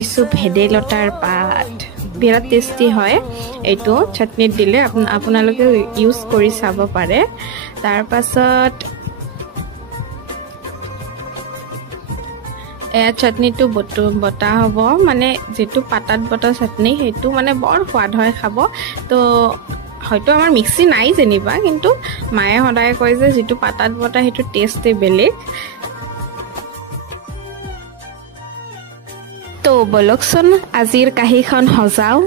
কিছু ভেদাইলতাৰ পাত বিৰাট টেষ্টি হয় এইটো চাটনিত দিলে আপোনালোকে ইউজ কৰি চাব পাৰে তাৰ পাছত চাটনিটো বটা হ'ব মানে যেটো পাতাত বটা চাটনি হেতু মানে বৰ সোৱাদ হয় খাব তো হয়তো আমাৰ মিক্সি নাই যেনিবা কিন্তু মায়ে সদায় কয় যে যেটো পাতাত বটা হেতু টেষ্টে বেলেগ তো বলকচোন আজিৰ কাহিখন সজাও